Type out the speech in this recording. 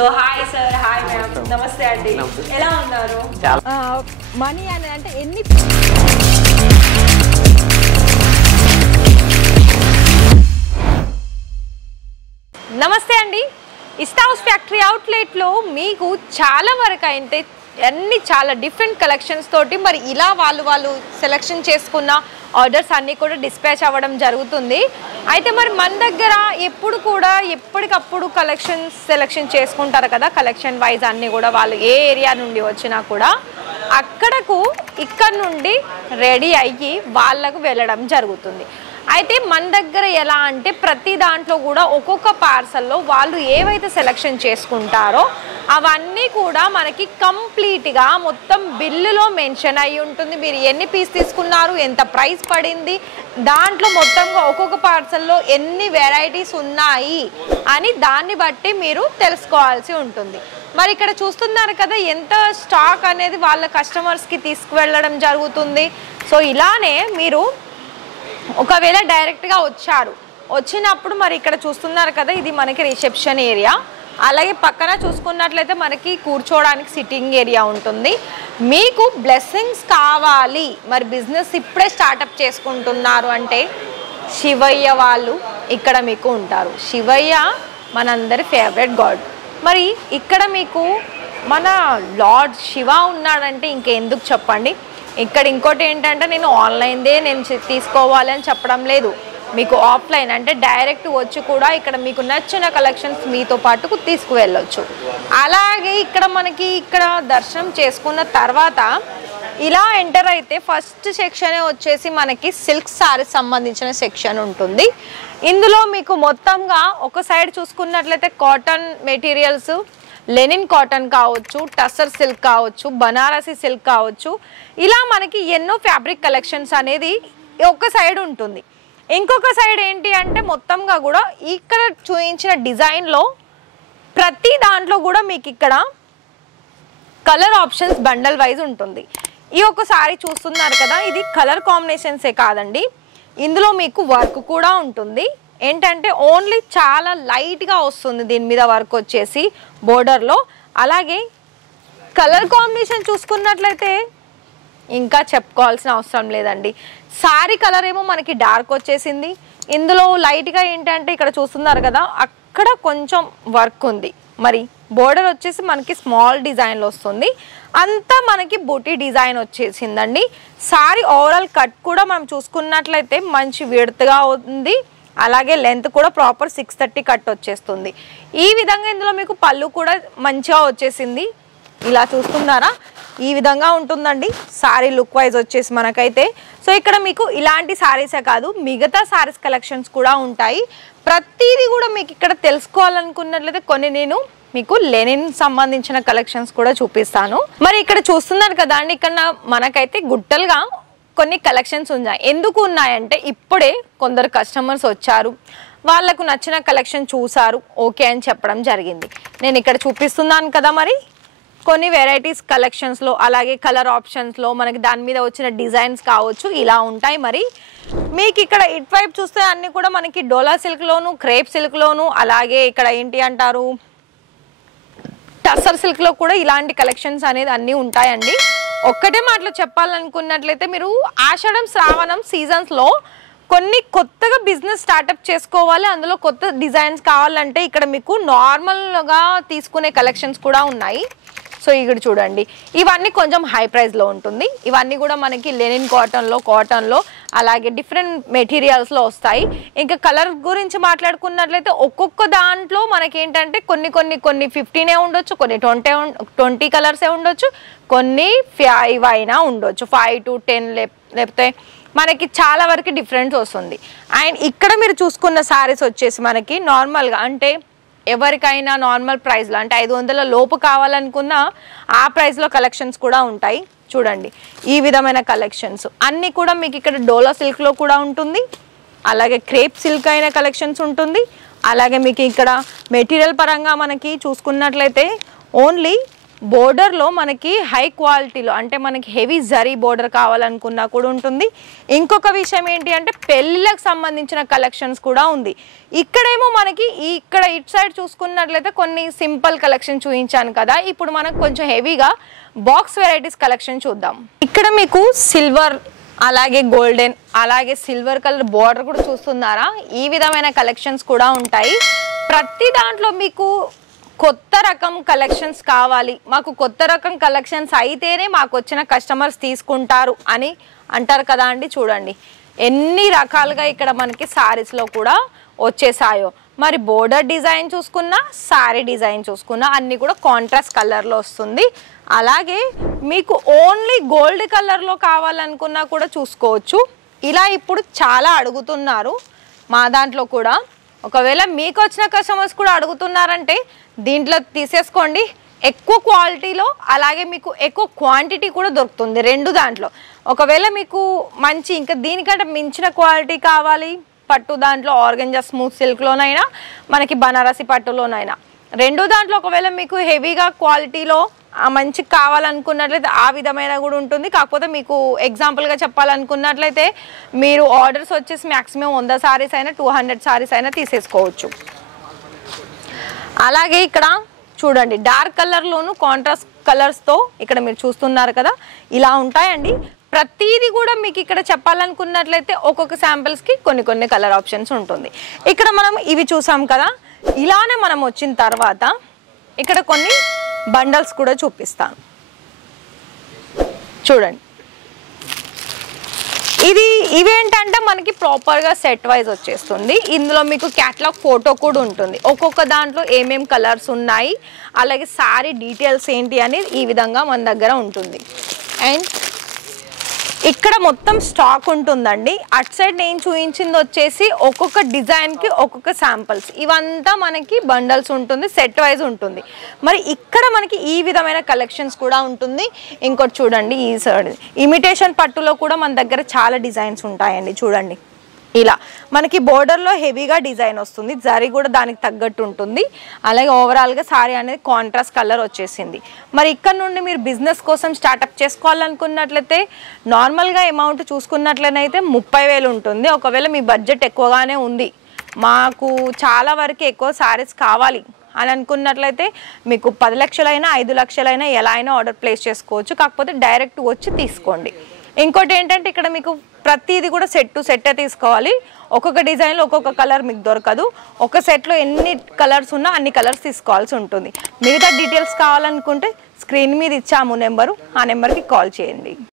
So hi sir, hi ma'am, నమస్తే అండి. ఎలా ఉన్నారు? మనీ అని అంటే ఎన్ని నమస్తే అండి. ఇస్తా హౌస్ ఫ్యాక్టరీ అవుట్లెట్లో మీకు చాలా వరకు అయితే అన్ని చాలా డిఫరెంట్ కలెక్షన్స్ తోటి మరి ఇలా వాళ్ళు సెలెక్షన్ చేసుకున్న ఆర్డర్స్ అన్నీ కూడా డిస్పాచ్ అవ్వడం జరుగుతుంది. అయితే మరి మన దగ్గర ఎప్పుడు కూడా ఎప్పటికప్పుడు సెలెక్షన్ చేసుకుంటారు కదా, కలెక్షన్ వైజ్ అన్నీ కూడా వాళ్ళు ఏ ఏరియా నుండి వచ్చినా కూడా ఇక్కడ నుండి రెడీ అయ్యి వాళ్ళకు వెళ్ళడం జరుగుతుంది. అయితే మన దగ్గర ఎలా అంటే ప్రతి దాంట్లో కూడా ఒక్కొక్క పార్సల్లో వాళ్ళు ఏవైతే సెలెక్షన్ చేసుకుంటారో అవన్నీ కూడా మనకి కంప్లీట్గా మొత్తం బిల్లులో మెన్షన్ అయ్యి ఉంటుంది. మీరు ఎన్ని పీస్ తీసుకున్నారు, ఎంత ప్రైస్ పడింది, దాంట్లో మొత్తంగా ఒక్కొక్క పార్సల్లో ఎన్ని వెరైటీస్ ఉన్నాయి అని దాన్ని బట్టి మీరు తెలుసుకోవాల్సి ఉంటుంది. మరి ఇక్కడ చూస్తున్నారు కదా ఎంత స్టాక్ అనేది వాళ్ళ కస్టమర్స్కి తీసుకువెళ్ళడం జరుగుతుంది. సో ఇలానే మీరు ఒకవేళ డైరెక్ట్గా వచ్చినప్పుడు మరి ఇక్కడ చూస్తున్నారు కదా, ఇది మనకి రిసెప్షన్ ఏరియా. అలాగే పక్కన చూసుకున్నట్లయితే మనకి కూర్చోవడానికి సిట్టింగ్ ఏరియా ఉంటుంది. మీకు బ్లెస్సింగ్స్ కావాలి, మరి బిజినెస్ ఇప్పుడే స్టార్టప్ చేసుకుంటున్నారు అంటే శివయ్య వాళ్ళు ఇక్కడ మీకు ఉంటారు. శివయ్య మనందరి ఫేవరెట్ గాడ్. మరి ఇక్కడ మీకు మన లార్డ్ శివ ఉన్నాడంటే ఇంకెందుకు చెప్పండి. ఇక్కడ ఇంకోటి ఏంటంటే నేను ఆన్లైన్దే తీసుకోవాలి అని చెప్పడం లేదు, మీకు ఆఫ్లైన్ అంటే డైరెక్ట్ వచ్చి కూడా ఇక్కడ మీకు నచ్చిన కలెక్షన్స్ మీతో పాటు తీసుకువెళ్ళొచ్చు. అలాగే ఇక్కడ మనకి దర్శనం చేసుకున్న తర్వాత ఇలా ఎంటర్ అయితే ఫస్ట్ సెక్షన్ వచ్చేసి మనకి సిల్క్ సారీస్ సంబంధించిన సెక్షన్ ఉంటుంది. ఇందులో మీకు మొత్తంగా ఒక సైడ్ చూసుకున్నట్లయితే కాటన్ మెటీరియల్స్, లెనిన్ కాటన్ కావచ్చు, టసర్ సిల్క్ కావచ్చు, బనారసి సిల్క్ కావచ్చు, ఇలా మనకి ఎన్నో ఫ్యాబ్రిక్ కలెక్షన్స్ అనేది ఒక సైడ్ ఉంటుంది. ఇంకొక సైడ్ ఏంటి అంటే మొత్తంగా కూడా ఇక్కడ చూపించిన డిజైన్లో ప్రతి దాంట్లో కూడా మీకు ఇక్కడ కలర్ ఆప్షన్స్ బండల్ వైజ్ ఉంటుంది. ఈ ఒక సారీ చూస్తున్నారు కదా, ఇది కలర్ కాంబినేషన్సే కాదండి, ఇందులో మీకు వర్క్ కూడా ఉంటుంది. ఏంటంటే ఓన్లీ చాలా లైట్గా వస్తుంది దీని మీద వర్క్ వచ్చేసి బోర్డర్లో. అలాగే కలర్ కాంబినేషన్ చూసుకున్నట్లయితే ఇంకా చెప్పుకోవాల్సిన అవసరం లేదండి. సారీ కలర్ ఏమో మనకి డార్క్ వచ్చేసింది, ఇందులో లైట్గా ఏంటంటే ఇక్కడ చూస్తున్నారు కదా అక్కడ కొంచెం వర్క్ ఉంది. మరి బోర్డర్ వచ్చేసి మనకి స్మాల్ డిజైన్లో వస్తుంది, అంతా మనకి బూటీ డిజైన్ వచ్చేసిందండి. సారీ ఓవరాల్ కట్ కూడా మనం చూసుకున్నట్లయితే మంచి విడతగా ఉంది. అలాగే లెంత్ కూడా ప్రాపర్ 630 కట్ వచ్చేస్తుంది. ఈ విధంగా ఇందులో మీకు పళ్ళు కూడా మంచిగా వచ్చేసింది. ఇలా చూస్తున్నారా, ఈ విధంగా ఉంటుందండి సారీ లుక్ వైజ్ వచ్చేసి మనకైతే. సో ఇక్కడ మీకు ఇలాంటి సారీసే కాదు మిగతా సారీస్ కలెక్షన్స్ కూడా ఉంటాయి. ప్రతిదీ కూడా మీకు ఇక్కడ తెలుసుకోవాలనుకున్నట్లయితే కొన్ని నేను మీకు లెనిన్ సంబంధించిన కలెక్షన్స్ కూడా చూపిస్తాను. మరి ఇక్కడ చూస్తున్నారు కదా అండి, ఇక్కడ మనకైతే గుట్టలుగా కొన్ని కలెక్షన్స్ ఉన్నాయి. ఎందుకు ఉన్నాయంటే ఇప్పుడే కొందరు కస్టమర్స్ వచ్చారు, వాళ్ళకు నచ్చిన కలెక్షన్ చూసారు, ఓకే అని చెప్పడం జరిగింది. నేను ఇక్కడ చూపిస్తున్నాను కదా, మరి కొన్ని వెరైటీస్ కలెక్షన్స్లో అలాగే కలర్ ఆప్షన్స్లో మనకి దాని మీద వచ్చిన డిజైన్స్ కావచ్చు ఇలా ఉంటాయి. మరి మీకు ఇక్కడ ఇటువైపు చూస్తే అన్నీ కూడా మనకి డోలా సిల్క్లోను, క్రేప్ సిల్క్లోను, అలాగే ఇక్కడ ఏంటి అంటారు టసర్ సిల్క్లో కూడా ఇలాంటి కలెక్షన్స్ అనేది అన్నీ ఉంటాయండి. ఒక్కటే మాటలో చెప్పాలనుకున్నట్లయితే మీరు ఆషాఢం శ్రావణం సీజన్స్లో కొన్ని కొత్తగా బిజినెస్ స్టార్టప్ చేసుకోవాలి, అందులో కొత్త డిజైన్స్ కావాలంటే ఇక్కడ మీకు నార్మల్గా తీసుకునే కలెక్షన్స్ కూడా ఉన్నాయి. సో ఇక్కడ చూడండి, ఇవన్నీ కొంచెం హై ప్రైస్లో ఉంటుంది. ఇవన్నీ కూడా మనకి లెనిన్ కాటన్లో అలాగే డిఫరెంట్ మెటీరియల్స్లో వస్తాయి. ఇంకా కలర్ గురించి మాట్లాడుకున్నట్లయితే ఒక్కొక్క దాంట్లో మనకేంటంటే కొన్ని 15 ఉండొచ్చు, కొన్ని 20 కలర్సే ఉండొచ్చు, కొన్ని 5 అయినా ఉండొచ్చు, 5 to 10 లేకపోతే మనకి చాలా వరకు డిఫరెన్స్ వస్తుంది. అండ్ ఇక్కడ మీరు చూసుకున్న సారీస్ వచ్చేసి మనకి నార్మల్గా అంటే ఎవరికైనా నార్మల్ ప్రైస్లో అంటే 500 లోపు కావాలనుకున్న ఆ ప్రైస్లో కలెక్షన్స్ కూడా ఉంటాయి. చూడండి ఈ విధమైన కలెక్షన్స్ అన్నీ కూడా మీకు ఇక్కడ డోలా సిల్క్లో కూడా ఉంటుంది, అలాగే క్రేప్ సిల్క్ అయిన కలెక్షన్స్ ఉంటుంది. అలాగే మీకు ఇక్కడ మెటీరియల్ పరంగా మనకి చూసుకున్నట్లయితే ఓన్లీ బోర్డర్లో మనకి హై క్వాలిటీలో అంటే మనకి హెవీ జరీ బోర్డర్ కావాలనుకున్నా కూడా ఉంటుంది. ఇంకొక విషయం ఏంటి అంటే పెళ్ళిళ్ళకి సంబంధించిన కలెక్షన్స్ కూడా ఉంది. ఇక్కడేమో మనకి ఇక్కడ ఇటు సైడ్ చూసుకున్నట్లయితే కొన్ని సింపుల్ కలెక్షన్ చూపించాను కదా, ఇప్పుడు మనకు కొంచెం హెవీగా బాక్స్ వెరైటీస్ కలెక్షన్ చూద్దాం. ఇక్కడ మీకు సిల్వర్ అలాగే గోల్డెన్ అలాగే సిల్వర్ కలర్ బోర్డర్ కూడా చూస్తున్నారా, ఈ విధమైన కలెక్షన్స్ కూడా ఉంటాయి. ప్రతి దాంట్లో మీకు కొత్త రకం కలెక్షన్స్ కావాలి, మాకు కొత్త రకం కలెక్షన్స్ అయితేనే మాకు వచ్చిన కస్టమర్స్ తీసుకుంటారు అని అంటారు కదా అండి. చూడండి ఎన్ని రకాలుగా ఇక్కడ మనకి శారీస్లో కూడా వచ్చేసాయో. మరి బోర్డర్ డిజైన్ చూసుకున్నా శారీ డిజైన్ చూసుకున్నా అన్నీ కూడా కాంట్రాస్ట్ కలర్లో వస్తుంది. అలాగే మీకు ఓన్లీ గోల్డ్ కలర్లో కావాలనుకున్నా కూడా చూసుకోవచ్చు. ఇలా ఇప్పుడు చాలా అడుగుతున్నారు మా దాంట్లో కూడా. ఒకవేళ మీకు వచ్చిన కస్టమర్స్ కూడా అడుగుతున్నారంటే దీంట్లో తీసేసుకోండి. ఎక్కువ క్వాలిటీలో అలాగే మీకు ఎక్కువ క్వాంటిటీ కూడా దొరుకుతుంది రెండు దాంట్లో. ఒకవేళ మీకు మంచి ఇంకా దీనికంటే మించిన క్వాలిటీ కావాలి పట్టు దాంట్లో ఆర్గంజా స్మూత్ సిల్క్లోనైనా మనకి బనారసి పట్టులోనైనా రెండు దాంట్లో ఒకవేళ మీకు హెవీగా క్వాలిటీలో మంచి కావాలనుకున్నట్లయితే ఆ విధమైన కూడా ఉంటుంది. కాకపోతే మీకు ఎగ్జాంపుల్గా చెప్పాలనుకున్నట్లయితే మీరు ఆర్డర్స్ వచ్చేసి మ్యాక్సిమం 100 సారీస్ అయినా 200 సారీస్ అయినా తీసేసుకోవచ్చు. అలాగే ఇక్కడ చూడండి డార్క్ కలర్లోను కాంట్రాస్ట్ కలర్స్తో ఇక్కడ మీరు చూస్తున్నారు కదా, ఇలా ఉంటాయండి. ప్రతిదీ కూడా మీకు ఇక్కడ చెప్పాలనుకున్నట్లయితే ఒక్కొక్క శాంపిల్స్కి కొన్ని కలర్ ఆప్షన్స్ ఉంటుంది. ఇక్కడ మనం ఇవి చూసాం కదా, ఇలానే మనం వచ్చిన తర్వాత ఇక్కడ కొన్ని బండల్స్ కూడా చూపిస్తాను. చూడండి ఇవేంటంటే మనకి ప్రాపర్గా సెట్ వైజ్ వచ్చేస్తుంది. ఇందులో మీకు క్యాటలాగ్ ఫోటో కూడా ఉంటుంది, ఒక్కొక్క దాంట్లో ఏమేం కలర్స్ ఉన్నాయి అలాగే సారీ డీటెయిల్స్ ఏంటి అనేది ఈ విధంగా మన దగ్గర ఉంటుంది. అండ్ ఇక్కడ మొత్తం స్టాక్ ఉంటుందండి. అటు సైడ్ నేను చూపించింది వచ్చేసి ఒక్కొక్క డిజైన్కి ఒక్కొక్క శాంపిల్స్, ఇవంతా మనకి బండల్స్ ఉంటుంది, సెట్ వైజ్ ఉంటుంది. మరి ఇక్కడ మనకి ఈ విధమైన కలెక్షన్స్ కూడా ఉంటుంది. ఇంకోటి చూడండి ఈ సైడ్ ఇమిటేషన్ పట్టులో కూడా మన దగ్గర చాలా డిజైన్స్ ఉంటాయండి. చూడండి ఇలా మనకి బోర్డర్లో హెవీగా డిజైన్ వస్తుంది, జరీ కూడా దానికి తగ్గట్టు ఉంటుంది. అలాగే ఓవరాల్గా సారీ అనేది కాంట్రాస్ట్ కలర్ వచ్చేసింది. మరి ఇక్కడ నుండి మీరు బిజినెస్ కోసం స్టార్ట్అప్ చేసుకోవాలనుకున్నట్లయితే నార్మల్గా అమౌంట్ చూసుకున్నట్లయితే 30,000 ఉంటుంది. ఒకవేళ మీ బడ్జెట్ ఎక్కువగానే ఉంది, మాకు చాలా వరకు ఎక్కువ సారీస్ కావాలి అని అనుకున్నట్లయితే మీకు 10 లక్షలైనా 5 లక్షలైనా ఎలా అయినా ఆర్డర్ ప్లేస్ చేసుకోవచ్చు. కాకపోతే డైరెక్ట్ వచ్చి తీసుకోండి. ఇంకోటి ఏంటంటే ఇక్కడ మీకు ప్రతిదీ కూడా సెట్ టు సెట్టే తీసుకోవాలి. ఒక్కొక్క డిజైన్లో ఒక్కొక్క కలర్ మీకు దొరకదు. ఒక సెట్లో ఎన్ని కలర్స్ ఉన్నా అన్ని కలర్స్ తీసుకోవాల్సి ఉంటుంది. మిగతా డీటెయిల్స్ కావాలనుకుంటే స్క్రీన్ మీద ఇచ్చాము నెంబరు, ఆ నెంబర్కి కాల్ చేయండి.